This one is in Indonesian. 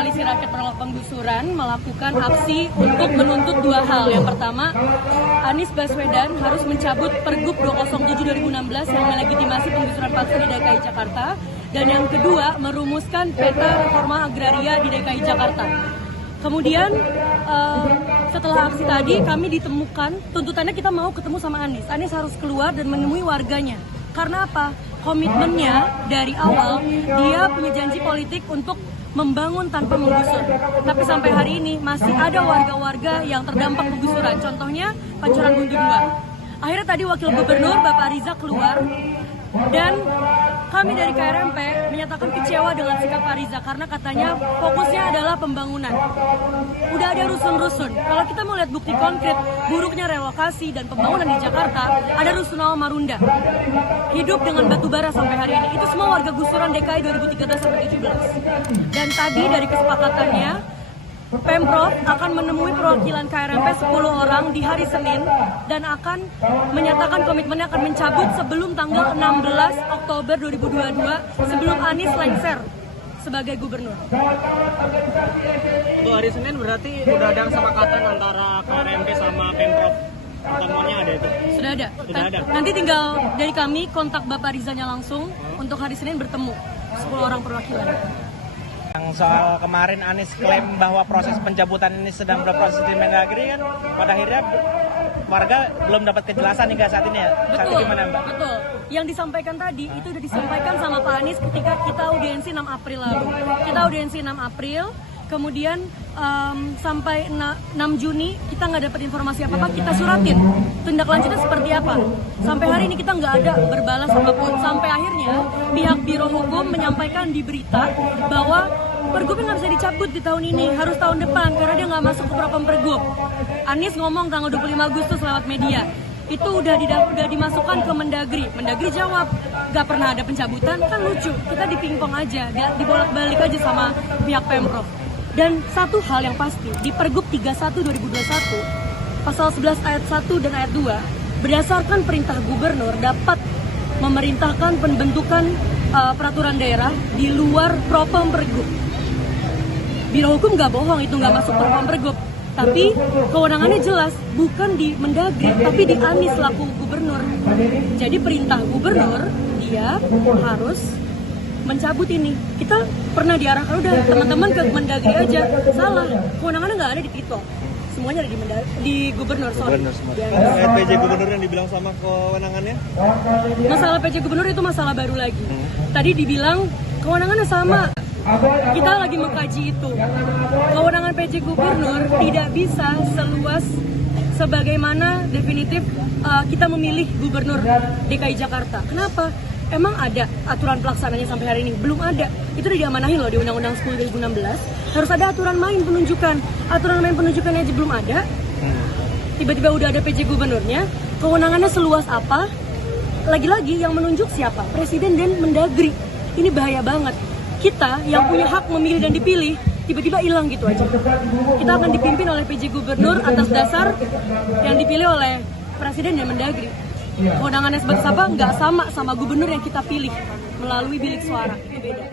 Koalisi Rakyat Penolak Penggusuran melakukan aksi untuk menuntut dua hal. Yang pertama, Anies Baswedan harus mencabut Pergub 207/2016 yang melegitimasi penggusuran paksa di DKI Jakarta. Dan yang kedua, merumuskan peta reforma agraria di DKI Jakarta. Kemudian setelah aksi tadi kami ditemukan, tuntutannya kita mau ketemu sama Anies. Anies harus keluar dan menemui warganya. Karena apa? Komitmennya dari awal, dia punya janji politik untuk membangun tanpa menggusur. Tapi sampai hari ini masih ada warga-warga yang terdampak penggusuran. Contohnya Pancoran Buntu 2. Akhirnya tadi Wakil Gubernur Bapak Riza keluar dan kami dari KRMP menyatakan kecewa dengan sikap Pak Riza karena katanya fokusnya adalah pembangunan. Udah ada rusun-rusun. Kalau kita mau lihat bukti konkret buruknya relokasi dan pembangunan di Jakarta, ada Rusunawa Marunda. Hidup dengan batu bara sampai hari ini. Itu semua warga gusuran DKI 2013-2017. Dan tadi dari kesepakatannya, Pemprov akan menemui perwakilan KRMP 10 orang di hari Senin dan akan menyatakan komitmennya akan mencabut sebelum tanggal 16 Oktober 2022 sebelum Anies lengser sebagai gubernur. Untuk hari Senin berarti udah ada kesepakatan antara KRMP sama Pemprov. Pertemuannya ada itu? Sudah ada. Nanti tinggal dari kami kontak Bapak Rizanya langsung untuk hari Senin bertemu 10 orang perwakilan. Yang soal kemarin Anies klaim bahwa proses pencabutan ini sedang berproses di Mendagri kan, pada akhirnya warga belum dapat kejelasan hingga saat ini ya. Betul, gimana, Mbak? betul. Yang disampaikan tadi itu sudah disampaikan sama Pak Anies ketika kita audiensi 6 April lalu. Kita audiensi 6 April, kemudian sampai 6 Juni kita nggak dapat informasi apa-apa, kita suratin tindak lanjutnya seperti apa. Sampai hari ini kita nggak ada berbalas apapun. Sampai akhirnya pihak Biro Hukum menyampaikan di berita bahwa Pergubnya nggak bisa dicabut di tahun ini, harus tahun depan karena dia nggak masuk ke Propam Pergub. Anies ngomong tanggal 25 Agustus lewat media. Itu udah dimasukkan ke Mendagri. Mendagri jawab, nggak pernah ada pencabutan, kan lucu. Kita dipingpong aja, dibolak-balik aja sama pihak Pemprov. Dan satu hal yang pasti, di Pergub 31 2021, pasal 11 ayat 1 dan ayat 2, berdasarkan perintah gubernur dapat memerintahkan pembentukan peraturan daerah di luar Propam Pergub. Biro Hukum nggak bohong, itu nggak masuk Propam Pergub. Tapi kewenangannya jelas, bukan di Mendagri, tapi di Anies selaku gubernur. Jadi perintah gubernur, dia harus mencabut ini. Kita pernah diarahkan, udah teman-teman ke Mendagri aja. Salah, kewenangannya nggak ada di Tito. Semuanya ada di gubernur, sorry. PJ gubernur yang dibilang sama kewenangannya? Masalah PJ gubernur itu masalah baru lagi. Tadi dibilang kewenangannya sama. Kita lagi mengkaji itu. Kewenangan PJ gubernur tidak bisa seluas sebagaimana definitif kita memilih gubernur DKI Jakarta. Kenapa? Emang ada aturan pelaksananya sampai hari ini? Belum ada. Itu udah diamanahin loh di Undang-Undang 10 2016. Harus ada aturan main penunjukan. Aturan main penunjukannya aja belum ada. Tiba-tiba udah ada PJ gubernurnya. Kewenangannya seluas apa? Lagi-lagi yang menunjuk siapa? Presiden dan Mendagri. Ini bahaya banget. Kita yang punya hak memilih dan dipilih, tiba-tiba hilang gitu aja. Kita akan dipimpin oleh PJ gubernur atas dasar yang dipilih oleh Presiden dan Mendagri. Kewenangannya sebagai apa? Nggak sama gubernur yang kita pilih melalui bilik suara. Itu beda.